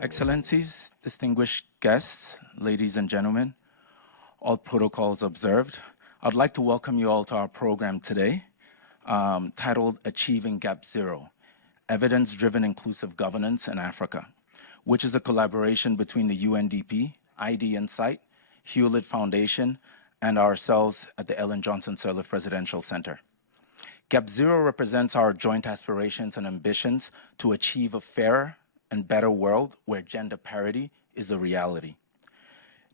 Excellencies, distinguished guests, ladies and gentlemen, all protocols observed, I'd like to welcome you all to our program today, titled Achieving Gap Zero, Evidence-Driven Inclusive Governance in Africa, which is a collaboration between the UNDP, IDinsight, Hewlett Foundation, and ourselves at the Ellen Johnson Sirleaf Presidential Center. Gap Zero represents our joint aspirations and ambitions to achieve a fairer and better world where gender parity is a reality.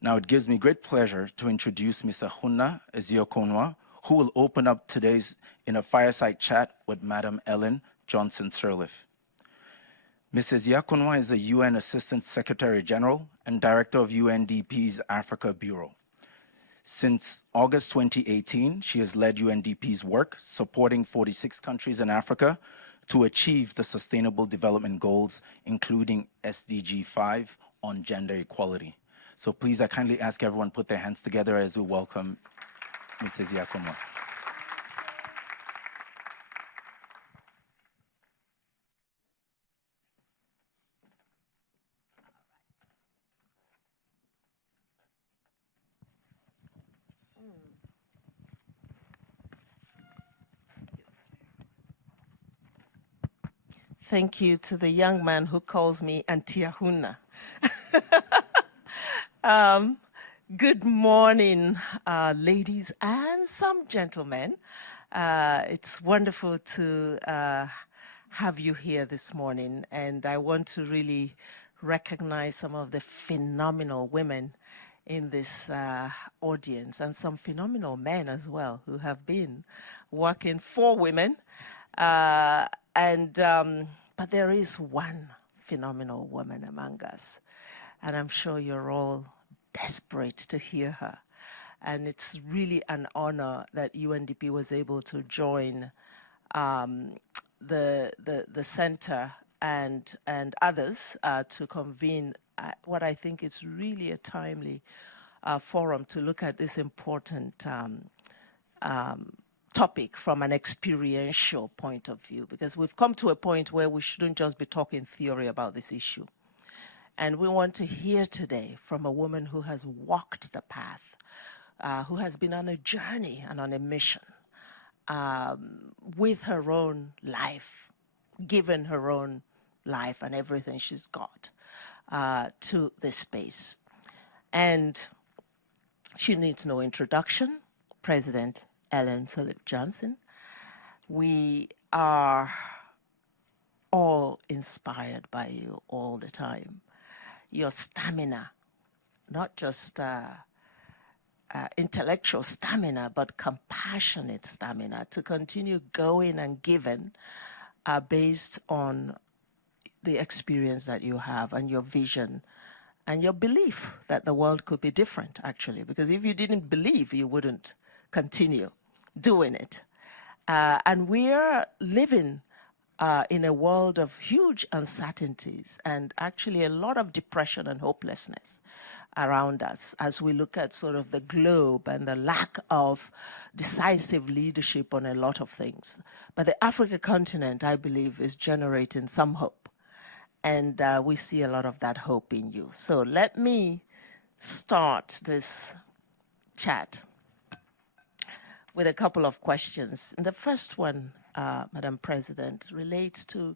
Now, it gives me great pleasure to introduce Ms. Ahunna Eziakonwa, who will open up today's in a fireside chat with Madam Ellen Johnson Sirleaf. Ms. Eziakonwa is a UN Assistant Secretary General and Director of UNDP's Africa Bureau. Since August 2018, she has led UNDP's work supporting 46 countries in Africa to achieve the Sustainable Development Goals, including SDG 5 on gender equality. So please, I kindly ask everyone put their hands together as we welcome Ms. Eziakonwa. Thank you to the young man who calls me Auntie Ahunna. Good morning, ladies and some gentlemen. It's wonderful to have you here this morning, and I want to really recognize some of the phenomenal women in this audience and some phenomenal men as well who have been working for women. But there is one phenomenal woman among us, and I'm sure you're all desperate to hear her. And it's really an honor that UNDP was able to join the center and others to convene what I think is really a timely forum to look at this important topic from an experiential point of view, because we've come to a point where we shouldn't just be talking theory about this issue. And we want to hear today from a woman who has walked the path, who has been on a journey and on a mission with her own life, given her own life and everything she's got to this space. And she needs no introduction, President Ellen Sirleaf Johnson. We are all inspired by you all the time. Your stamina, not just intellectual stamina, but compassionate stamina to continue going and giving based on the experience that you have and your vision and your belief that the world could be different, actually, because if you didn't believe, you wouldn't continue doing it. And we're living in a world of huge uncertainties and actually a lot of depression and hopelessness around us as we look at sort of the globe and the lack of decisive leadership on a lot of things. But the African continent, I believe, is generating some hope. And we see a lot of that hope in you. So let me start this chat with a couple of questions. And the first one, Madam President, relates to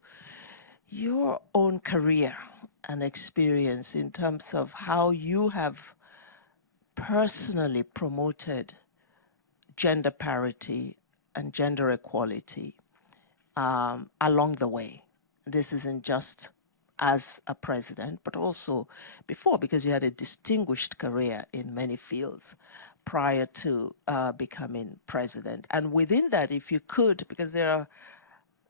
your own career and experience in terms of how you have personally promoted gender parity and gender equality along the way. This isn't just as a president, but also before, because you had a distinguished career in many fields prior to becoming president. And within that, if you could, because there are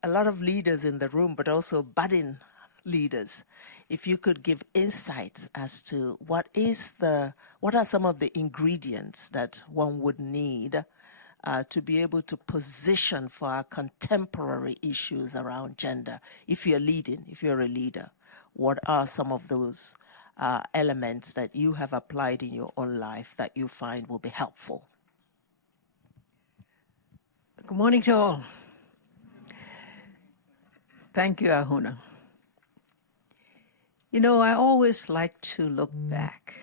a lot of leaders in the room, but also budding leaders, if you could give insights as to what are some of the ingredients that one would need to be able to position for our contemporary issues around gender. If you're leading, if you're a leader, what are some of those elements that you have applied in your own life that you find will be helpful? Good morning to all. Thank you, Ahunna. You know, I always like to look back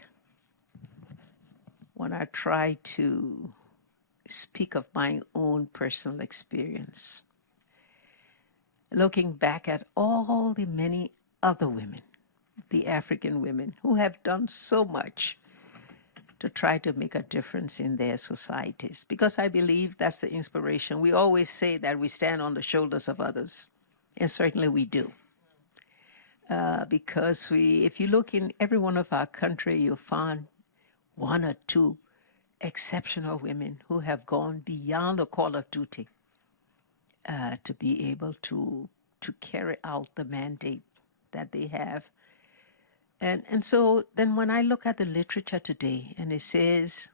when I try to speak of my own personal experience. Looking back at all the many other women, the African women, who have done so much to try to make a difference in their societies, because I believe that's the inspiration. We always say that we stand on the shoulders of others, and certainly we do. Because if you look in every one of our country, you'll find one or two exceptional women who have gone beyond the call of duty to be able to carry out the mandate that they have. And so then when I look at the literature today, and it says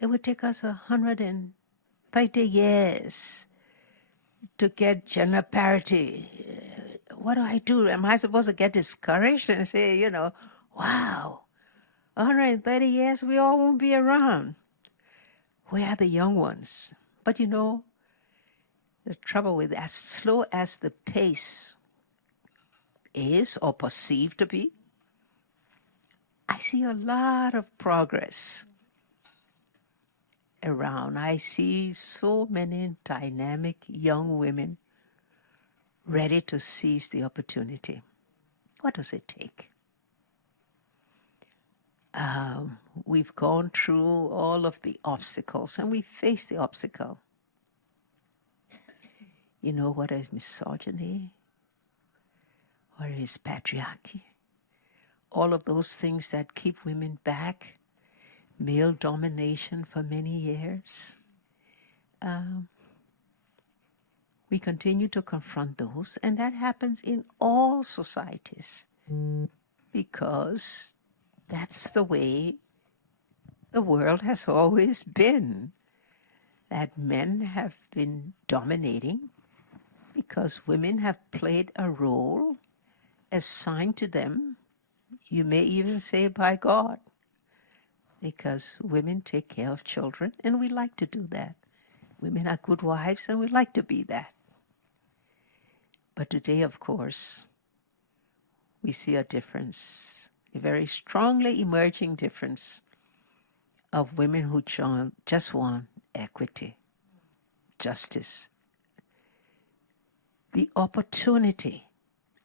it would take us 130 years to get gender parity. What do? Am I supposed to get discouraged and say, you know, wow, 130 years, we all won't be around? We are the young ones. But you know, the trouble with as slow as the pace is or perceived to be, I see a lot of progress around. I see so many dynamic young women ready to seize the opportunity. What does it take? We've gone through all of the obstacles, and we face the obstacle. You know, what is misogyny? What is patriarchy? All of those things that keep women back, male domination for many years. We continue to confront those, and that happens in all societies because that's the way the world has always been, that men have been dominating because women have played a role assigned to them. You may even say by God, because women take care of children, and we like to do that. Women are good wives, and we like to be that. But today, of course, we see a difference, a very strongly emerging difference of women who just want equity, justice, the opportunity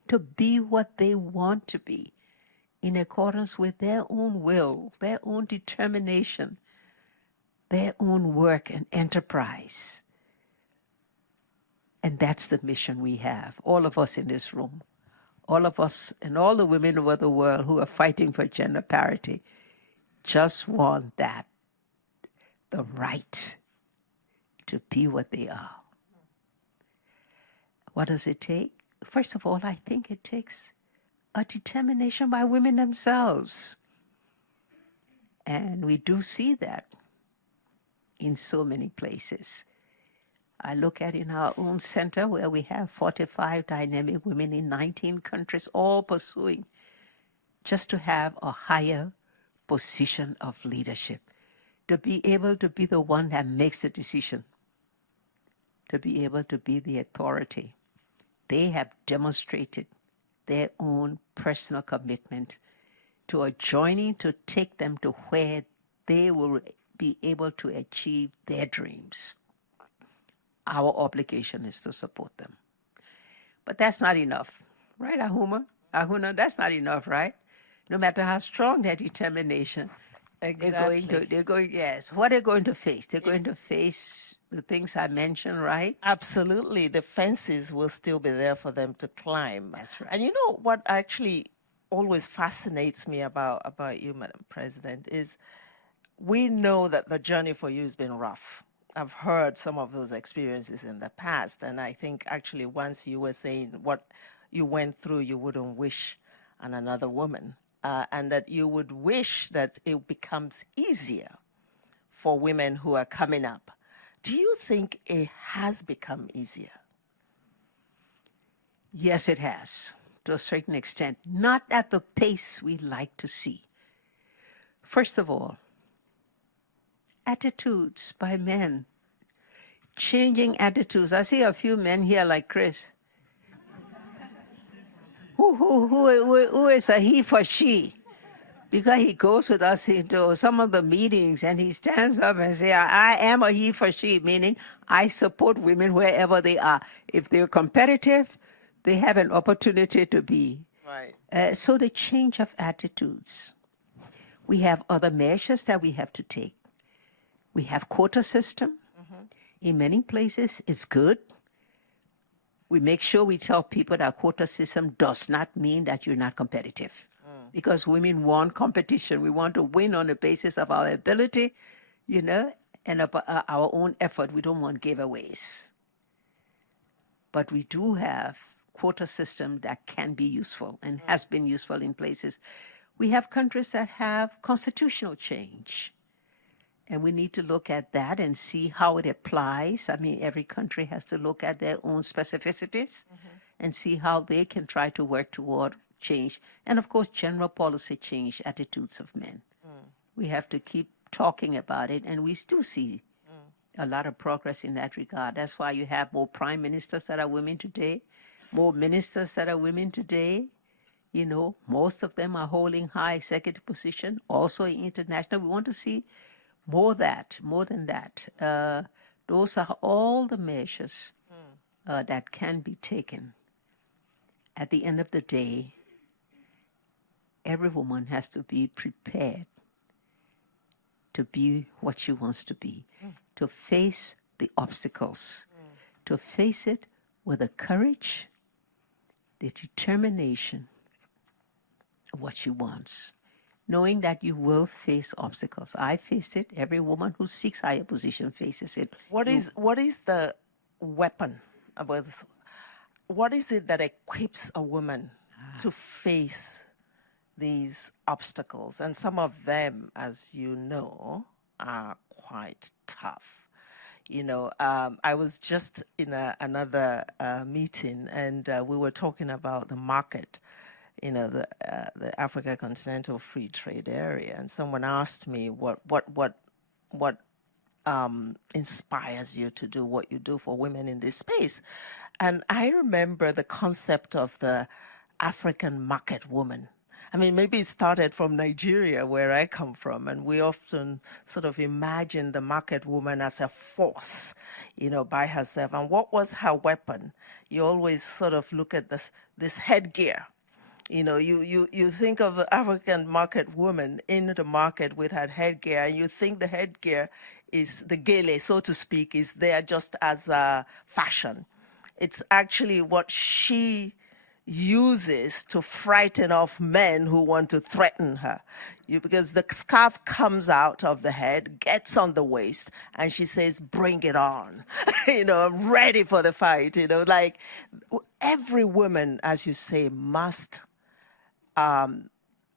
to be what they want to be, in accordance with their own will, their own determination, their own work and enterprise. And that's the mission we have, all of us in this room, all of us and all the women over the world who are fighting for gender parity just want that, the right to be what they are. What does it take? First of all, I think it takes a determination by women themselves. And we do see that in so many places. I look at in our own center where we have 45 dynamic women in 19 countries, all pursuing just to have a higher position of leadership, to be able to be the one that makes the decision, to be able to be the authority. They have demonstrated their own personal commitment to a journey to take them to where they will be able to achieve their dreams. Our obligation is to support them. But that's not enough, right, Ahunna? That's not enough, right? No matter how strong their determination, Exactly. they're going, yes. What are they going to face? They're going to face the things I mentioned, right? Absolutely. The fences will still be there for them to climb. That's right. And you know what actually always fascinates me about you, Madam President, is we know that the journey for you has been rough. I've heard some of those experiences in the past, and I think actually once you were saying what you went through, you wouldn't wish on another woman, and that you would wish that it becomes easier for women who are coming up. Do you think it has become easier? Yes, it has, to a certain extent. Not at the pace we like to see. First of all, attitudes by men, changing attitudes. I see a few men here like Chris. Who who is a he for she, because he goes with us into some of the meetings and he stands up and says, I am a he for she, meaning I support women wherever they are. If they're competitive, they have an opportunity to be. Right. So the change of attitudes. We have other measures that we have to take. We have quota system. In many places, it's good. We make sure we tell people that quota system does not mean that you're not competitive. Because women want competition. We want to win on the basis of our ability, and of our own effort. We don't want giveaways. But we do have quota system that can be useful and has been useful in places. We have countries that have constitutional change. And we need to look at that and see how it applies. I mean, every country has to look at their own specificities and see how they can try to work toward change. And of course, general policy change, attitudes of men. We have to keep talking about it, and we still see a lot of progress in that regard. That's why you have more prime ministers that are women today, more ministers that are women today. Most of them are holding high executive position, also in international. We want to see more than that. Those are all the measures that can be taken. At the end of the day, every woman has to be prepared to be what she wants to be, to face the obstacles, to face it with the courage, the determination of what she wants, knowing that you will face obstacles. I faced it. Every woman who seeks higher position faces it. What is the weapon? What is it that equips a woman to face these obstacles? And some of them, as you know, are quite tough. I was just in another meeting, and we were talking about the market, the Africa Continental Free Trade Area, and someone asked me what inspires you to do what you do for women in this space, and I remember the concept of the African market woman. I mean, maybe it started from Nigeria, where I come from, and we often sort of imagine the market woman as a force, by herself. And what was her weapon? You always sort of look at this headgear. You think of the African market woman in the market with her headgear, and you think the headgear is the gele, so to speak, is there just as a fashion. It's actually what she uses to frighten off men who want to threaten her. Because the scarf comes out of the head, gets on the waist, and she says, bring it on. I'm ready for the fight. Like every woman, as you say, must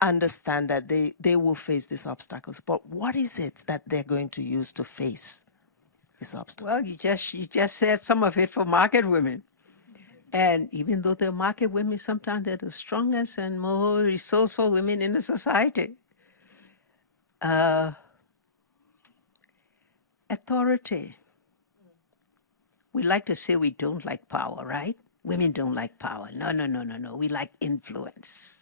understand that they will face these obstacles. But what is it that they're going to use to face these obstacles? Well, you just said some of it for market women. And even though they're market women, sometimes they're the strongest and more resourceful women in the society. Authority. We like to say we don't like power, right? Women don't like power. No. We like influence.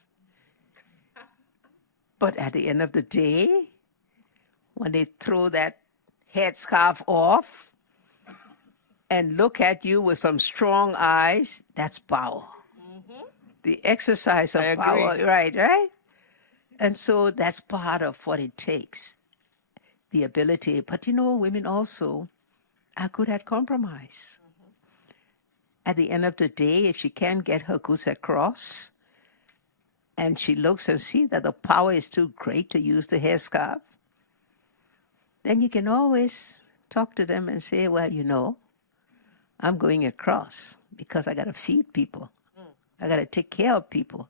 But at the end of the day, when they throw that headscarf off and look at you with some strong eyes, that's power. The exercise of power, right? And so that's part of what it takes, the ability. But women also are good at compromise. At the end of the day, if she can't get her goods across, and she looks and sees that the power is too great to use the headscarf, then you can always talk to them and say, well, I'm going across because I got to feed people. I got to take care of people.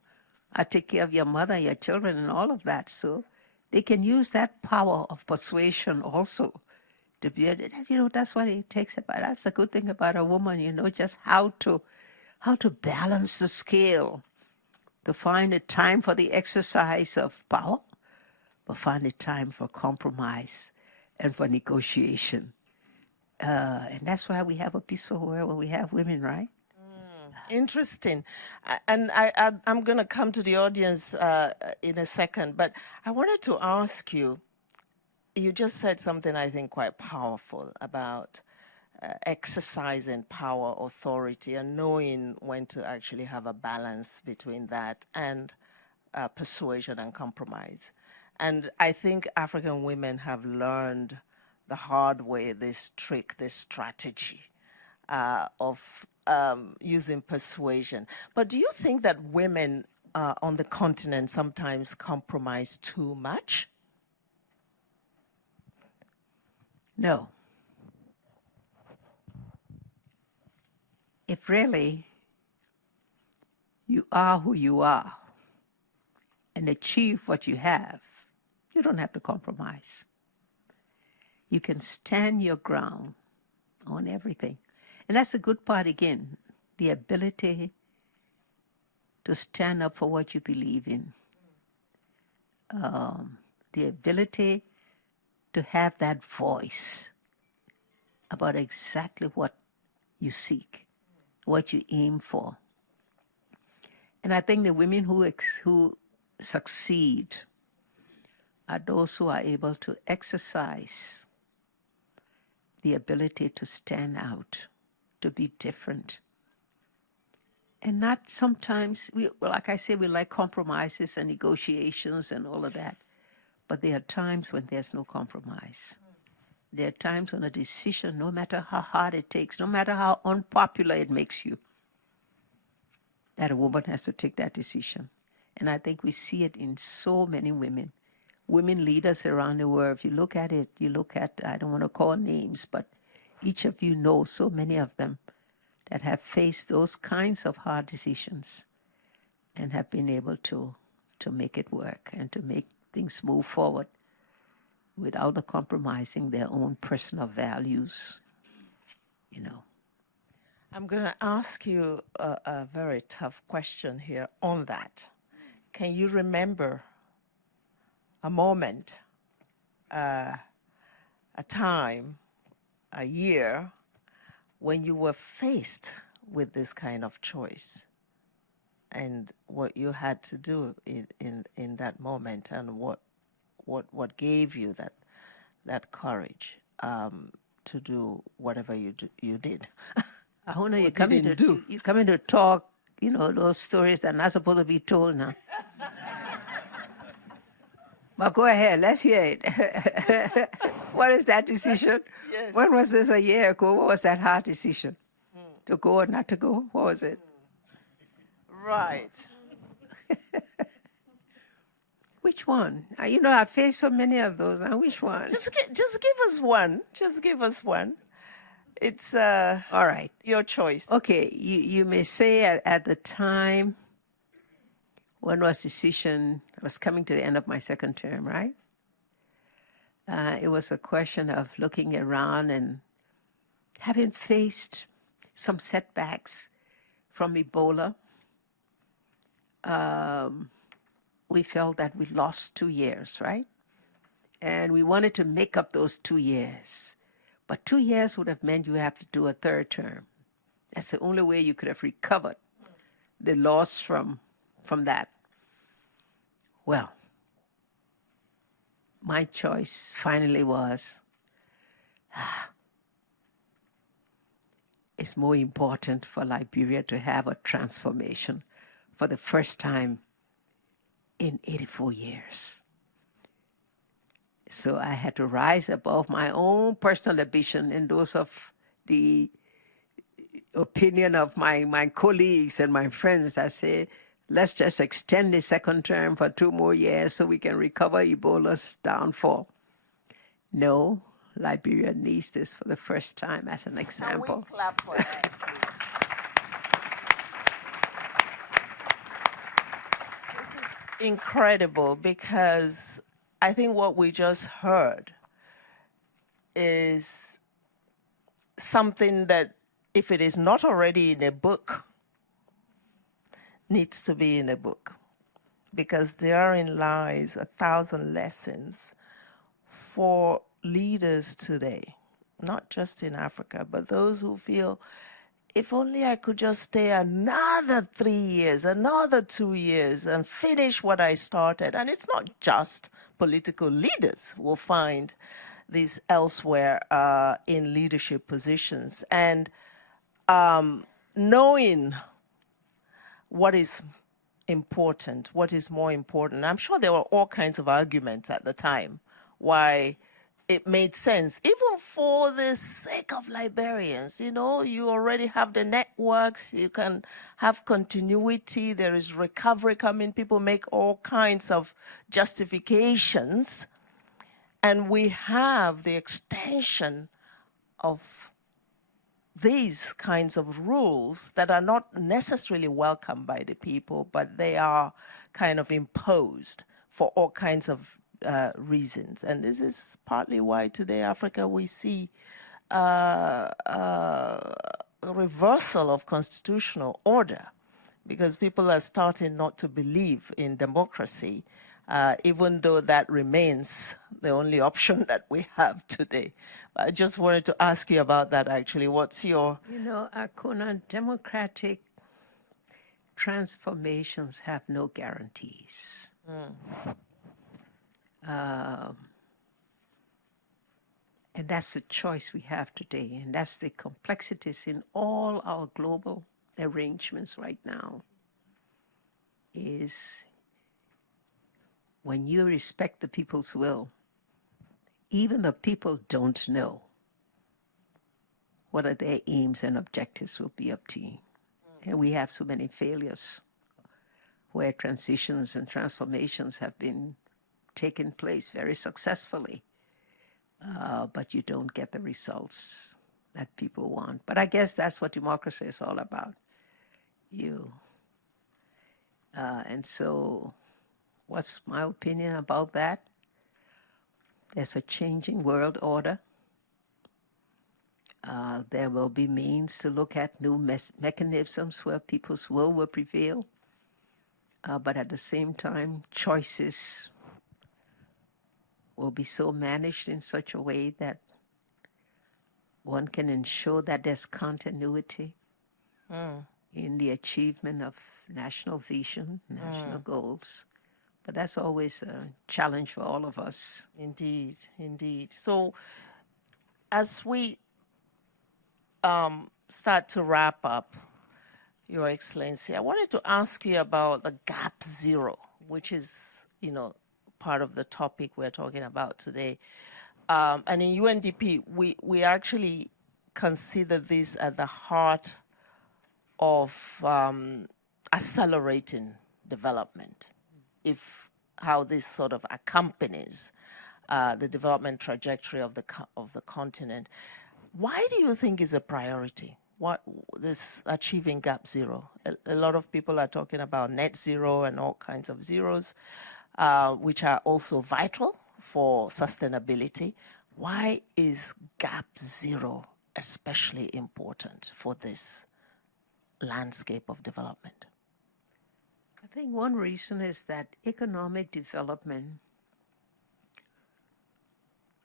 I take care of your mother, your children, and all of that. So they can use that power of persuasion also to be, that's what it takes about. That's the good thing about a woman, just how to balance the scale, to find a time for the exercise of power, but find a time for compromise and for negotiation. And that's why we have a peaceful world where we have women, right? Interesting. And I'm going to come to the audience in a second, but I wanted to ask you, you just said something I think quite powerful about exercising power, authority, and knowing when to actually have a balance between that and persuasion and compromise. And I think African women have learned the hard way this trick, this strategy of using persuasion. But do you think that women on the continent sometimes compromise too much? No. If really you are who you are and achieve what you have, you don't have to compromise. You can stand your ground on everything. And that's the good part again, the ability to stand up for what you believe in. The ability to have that voice about exactly what you seek, what you aim for. And I think the women who succeed are those who are able to exercise the ability to stand out, to be different. And not sometimes, like I say, we like compromises and negotiations and all of that. But there are times when there's no compromise. There are times when a decision, no matter how hard it takes, no matter how unpopular it makes you, that a woman has to take that decision. And I think we see it in so many women leaders around the world. If you look at it, I don't want to call names, but each of you know so many of them that have faced those kinds of hard decisions and have been able to make it work and to make things move forward without compromising their own personal values, you know. I'm going to ask you a very tough question here on that. Can you remember a moment, a time, a year when you were faced with this kind of choice and what you had to do in that moment, and what gave you that courage to do whatever you did? Ahunna, you're coming to talk, you know, those stories that are not supposed to be told now. But go ahead, let's hear it. What is that decision? Yes. When was this, a year ago? What was that hard decision? To go or not to go? What was it? Right. Which one? You know, I faced so many of those. Now, which one? Just give us one. Just give us one. It's all right. Your choice. Okay, you may say at the time, when was decision, I was coming to the end of my second term, right? It was a question of looking around and having faced some setbacks from Ebola. We felt that we lost 2 years, right? And we wanted to make up those 2 years. But 2 years would have meant you have to do a third term. That's the only way you could have recovered the loss from that. Well, my choice finally was, it's more important for Liberia to have a transformation for the first time in 84 years. So I had to rise above my own personal ambition and those of the opinion of my colleagues and my friends that say, let's just extend the second term for 2 more years so we can recover Ebola's downfall. No, Liberia needs this for the first time as an example. Can we clap for that, please? This is incredible, because I think what we just heard is something that, if it is not already in a book, needs to be in a book, because therein lies 1,000 lessons for leaders today, not just in Africa, but those who feel if only I could just stay another 3 years, another 2 years, and finish what I started. And it's not just political leaders who will find this elsewhere in leadership positions. And knowing what is important, what is more important. I'm sure there were all kinds of arguments at the time why it made sense, even for the sake of librarians. You know, you already have the networks, you can have continuity, there is recovery coming, people make all kinds of justifications, and we have the extension of these kinds of rules that are not necessarily welcomed by the people, but they are kind of imposed for all kinds of reasons. And this is partly why today, Africa, we see a reversal of constitutional order, because people are starting not to believe in democracy, even though that remains the only option that we have today. I just wanted to ask you about that, actually. What's your... You know, Ahunna, democratic transformations have no guarantees. And that's the choice we have today, and that's the complexities in all our global arrangements right now, is when you respect the people's will, even the people don't know what are their aims and objectives will be up to you. And we have so many failures where transitions and transformations have been taking place very successfully, but you don't get the results that people want. But I guess that's what democracy is all about. And so what's my opinion about that? There's a changing world order. There will be means to look at new mechanisms where people's will prevail. But at the same time, choices will be so managed in such a way that one can ensure that there's continuity in the achievement of national vision, national goals. But that's always a challenge for all of us. Indeed, indeed. So as we start to wrap up, Your Excellency, I wanted to ask you about the gap zero, which is, you know, part of the topic we're talking about today. And in UNDP, we actually consider this at the heart of accelerating development, how this sort of accompanies the development trajectory of the continent. Why do you think is a priority? What this achieving gap zero? A lot of people are talking about net zero and all kinds of zeros, which are also vital for sustainability. Why is gap zero especially important for this landscape of development? I think one reason is that economic development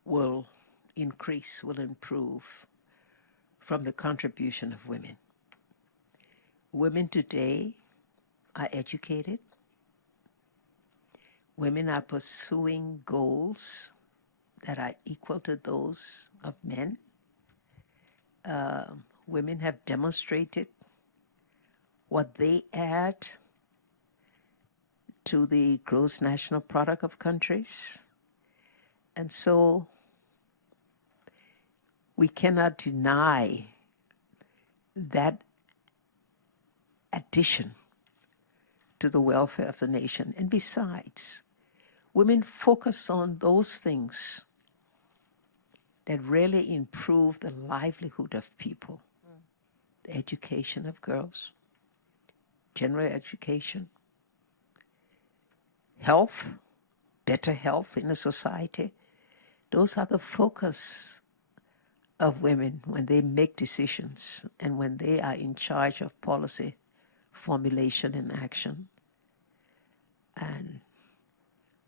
will increase, will improve from the contribution of women. Women today are educated. Women are pursuing goals that are equal to those of men. Women have demonstrated what they add to the gross national product of countries. And so we cannot deny that addition to the welfare of the nation. And besides, women focus on those things that really improve the livelihood of people. The education of girls, general education, health, better health in a society. Those are the focus of women when they make decisions and when they are in charge of policy formulation and action. And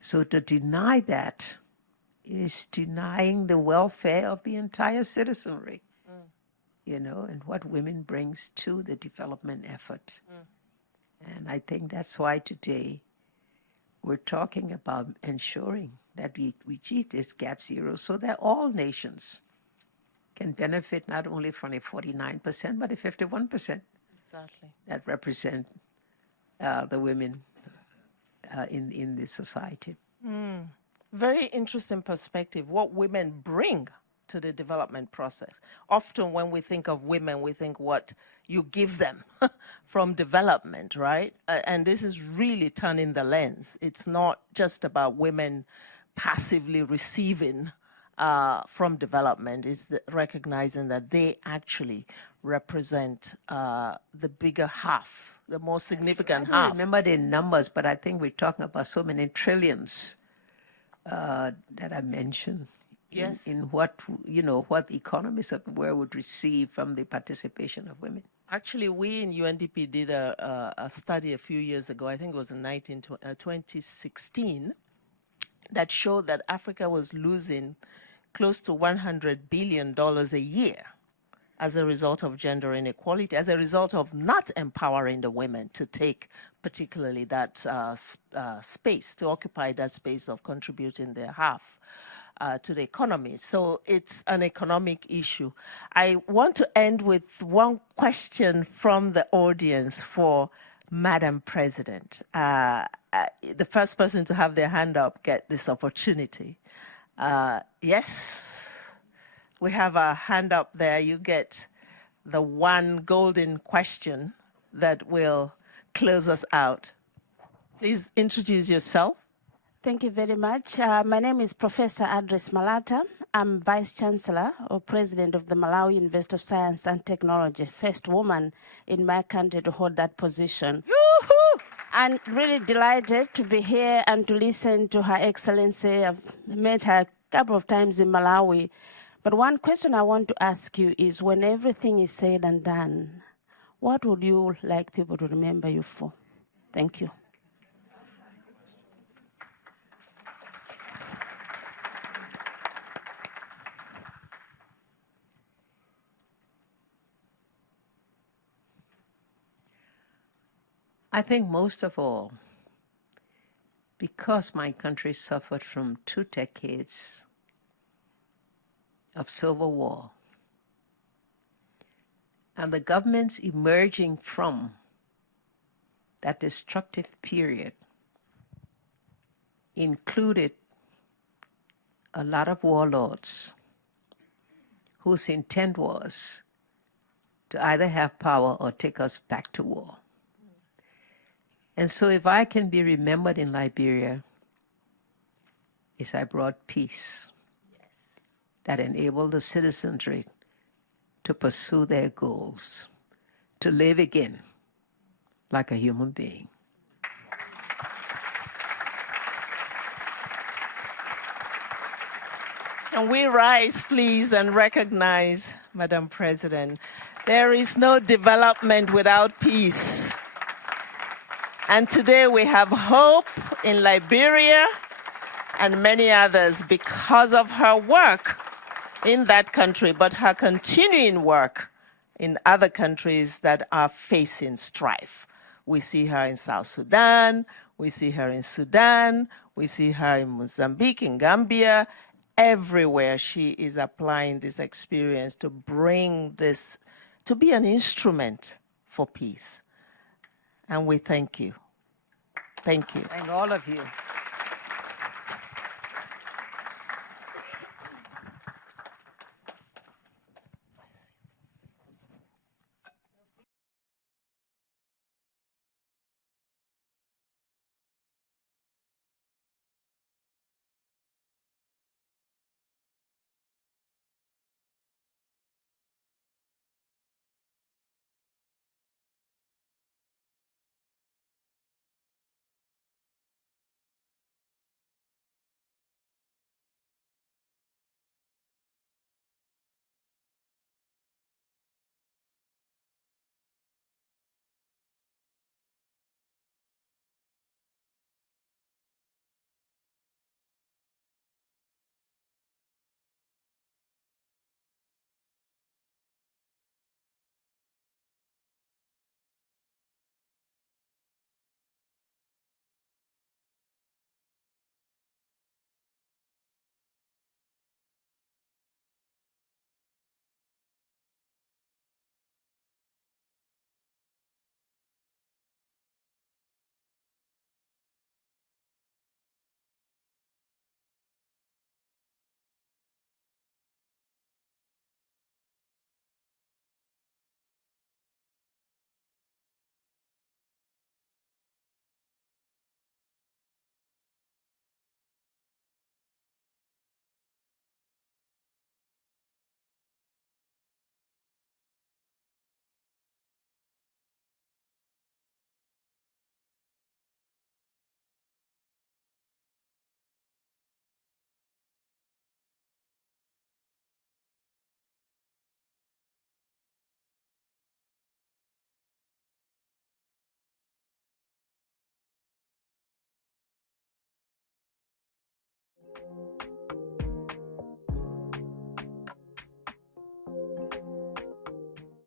so to deny that is denying the welfare of the entire citizenry. you know, and what women brings to the development effort. And I think that's why today we're talking about ensuring that we reach this gap zero so that all nations can benefit not only from the 49%, but the 51% Exactly. that represent the women in the society. Very interesting perspective, what women bring to the development process. Often when we think of women, we think what you give them from development, right? And this is really turning the lens. It's not just about women passively receiving from development, it's recognizing that they actually represent the bigger half, the more significant I don't half. remember the numbers, but I think we're talking about so many trillions that I mentioned. Yes. In what, you know, what economies of the world would receive from the participation of women. Actually, we in UNDP did a study a few years ago, I think it was in 2016, that showed that Africa was losing close to $100 billion a year as a result of gender inequality, as a result of not empowering the women to take particularly that space, to occupy that space of contributing their half to the economy. So it's an economic issue. I want to end with one question from the audience for Madam President. The first person to have their hand up get this opportunity. Yes, we have a hand up there. You get the one golden question that will close us out. Please introduce yourself. Thank you very much. My name is Professor Adres Malata. I'm Vice Chancellor or President of the Malawi University of Science and Technology, first woman in my country to hold that position. Yoo-hoo! I'm really delighted to be here and to listen to Her Excellency. I've met her a couple of times in Malawi. But one question I want to ask you is, when everything is said and done, what would you like people to remember you for? Thank you. I think most of all, because my country suffered from 2 decades of civil war, and the governments emerging from that destructive period included a lot of warlords whose intent was to either have power or take us back to war. And so if I can be remembered in Liberia, is I brought peace that enabled the citizenry to pursue their goals, to live again like a human being. Can we rise, please, and recognize Madam President? There is no development without peace. And today we have hope in Liberia and many others because of her work in that country, but her continuing work in other countries that are facing strife. We see her in South Sudan, we see her in Sudan, we see her in Mozambique, in Gambia. Everywhere she is applying this experience to bring this, to be an instrument for peace. And we thank you. Thank you. Thank all of you.